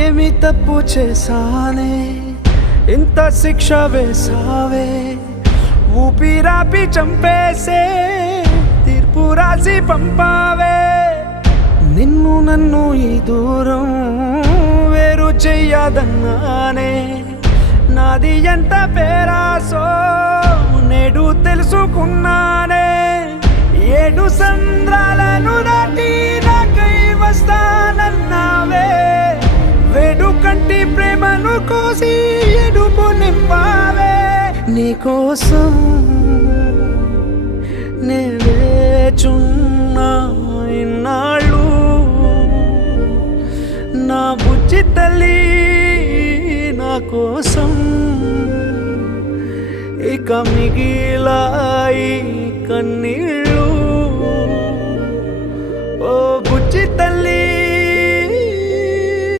ఏమి తప్పు చేశానే ఇంత శిక్ష వేసావే ఊపిరాపి చంపేసే తీర్పు రాసి పంపావే నిన్ను నన్ను ఈ దూరం వేరు చెయ్యదన్నానే నాది ఎంత పేరాసో నేడు తెలుసుకున్నానే 7 సంద్రాలను దాటి నాకై వస్తానన్నావే వేడు కంటి ప్రేమను కోసి ఎడుపు నింపావే నీకోసం నే వేచున్నా ఇన్నాళ్ళు నా బుజ్జి తల్లి నా కోసం ఇక మిగిలాయి కన్నీళ్ళు ఓ బుజ్జి తల్లి